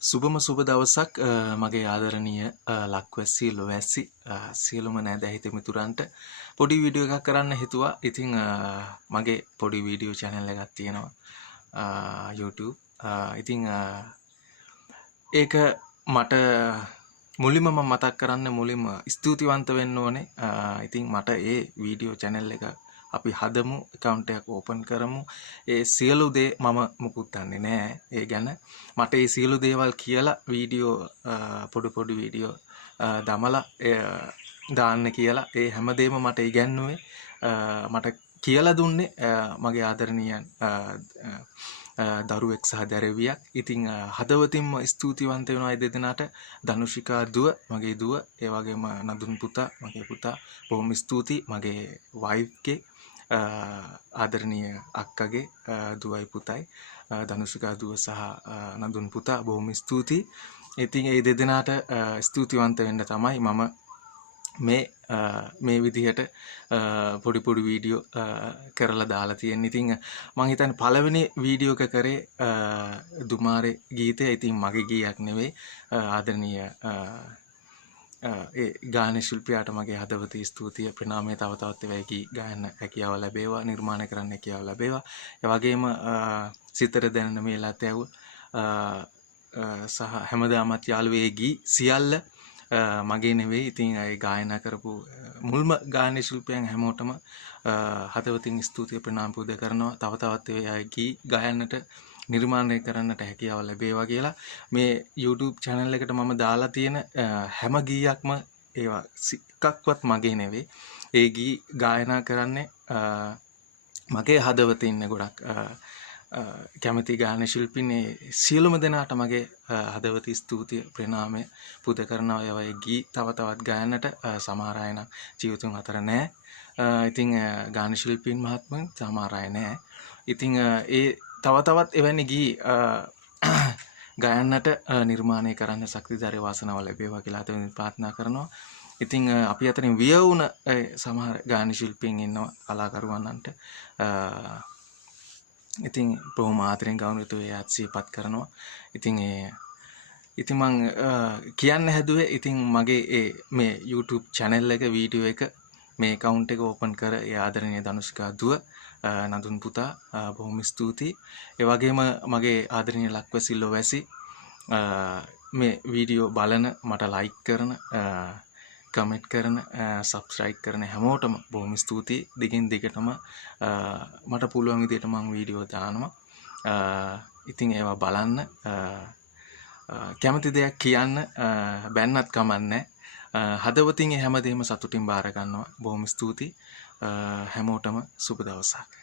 සුබම සුබ දවසක් මගේ ආදරණීය ලක්වැසි ලොවැසි සියලුම නෑදැයි මිතුරන්ට පොඩි වීඩියෝ එකක් කරන්න හිතුවා. ඉතින් මගේ පොඩි වීඩියෝ channel එකක් තියෙනවා YouTube. ඉතින් ඒක මට මුලින්ම මම මතක් කරන්න මුලින්ම ස්තුතිවන්ත වෙන්න ඕනේ. ඉතින් මට ඒ වීඩියෝ channel එක අපි හදමු, account එකක් open කරමු. ඒ සියලු දේ මම මුකුත් දන්නේ නැහැ. ඒ ගැන මට ඒ සියලු දේවල් කියලා වීඩියෝ පොඩි වීඩියෝ දමලා දාන්න කියලා ඒ හැමදේම මට ඉගැන්නුවේ මට කියලා දුන්නේ මගේ ආදරණීයන් දරුවෙක් සහ දැරවියක්. ඉතින් හදවතින්ම ස්තුතිවන්ත වෙනවා ඒ දෙදෙනාට. ධනුෂිකා දුව, මගේ දුව, ඒ වගේම නදුන් පුතා, මගේ පුතා. බොහොම ස්තුතියි මගේ වයිෆ්ගේ ආදරණීය අක්කගේ දුවයි පුතයි. ධනුෂිකා දුව සහ නදුන් පුතා බොහොම ස්තුතියි. ඉතින් ඒ දෙදෙනාට ස්තුතිවන්ත වෙන්න තමයි මම මේ විදිහට පොඩි වීඩියෝ කරලා දාලා තියෙන්නේ. ඉතින් මම හිතන්නේ පළවෙනි වීඩියෝ එක කරේ දුමාරේ ගීතය. ඉතින් මගේ ගීයක් නෙවෙයි. ආදරණීය ඒ ගායන ශිල්පියාට මගේ හදවතේ ස්තුතිය, ප්‍රණාමය. තව තවත් ඒවා ගී ගායන හැකියාව ලැබේවා, නිර්මාණය කරන්න හැකියාව ලැබේවා. ඒ වගේම සිතට දැනෙන මේ ලතැව් සහ හැමදාමත් යාළුවේ ගී සියල්ල මගේ නෙවෙයි. ඉතින් ඒ ගායනා කරපු මුල්ම ගායන ශිල්පියන් හැමෝටම හදවතින් ස්තුතිය, ප්‍රණාම පුද කරනවා. තව තවත් ඒ ගී ගායන්නට, නිර්මාණය කරන්නට හැකියාව ලැබේවා කියලා මේ YouTube channel එකට මම දාලා තියෙන හැම ගීයක්ම ඒවා එකක්වත් මගේ නෙවෙයි. ඒ ගී ගායනා කරන්නේ මගේ හදවතේ ඉන්න ගොඩක් කැමති ගායන ශිල්පීන්. සියලුම දෙනාට මගේ හදවති ස්තුතිය, ප්‍රණාමය පුද කරනවා. ඒවා ගී තව තවත් ගායන්නට සමහර අය නම් ජීවිතුන් අතර නැහැ. ඉතින් ගායන ශිල්පීන් මහත්මයන් සමහර අය නැහැ. ඉතින් ඒ තව තවත් එවැනි ගී ගායන්නට, නිර්මාණය කරන්න ශක්තිධාරී වාසනාව ලැබේවා කියලා අතින් ප්‍රාර්ථනා කරනවා. ඉතින් අපි අතරින් විය වුණ සමහර ගායන ශිල්පීන් ඉන්නවා, කලාකරුවන්න්ට. ඉතින් බොහොම ආදරෙන් ගෞරවයෙන් එයාත් සිහිපත් කරනවා. ඉතින් මං කියන්න හැදුවේ ඉතින් මගේ මේ YouTube channel එක, වීඩියෝ එක, මේ account එක open කර ඒ ආදරණීය ධනුෂිකා දුව, නදුන් පුතා බොහොම ස්තුතියි. ඒ වගේම මගේ ආදරණීය ලක්වැසි ලොවැසි මේ වීඩියෝ බලන, මට like කරන, කමෙන්ට් කරන, subscribe කරන හැමෝටම බොහොම ස්තුතියි. දිගින් දිගටම මට පුළුවන් විදිහට මම වීඩියෝ දානවා. ඉතින් ඒවා බලන්න, කැමති දෙයක් කියන්න, බැන්නත් කමන්නේ. හදවතින් හැමදේම සතුටින් බාර ගන්නවා. බොහොම ස්තුතියි. හැමෝටම සුබ දවසක්.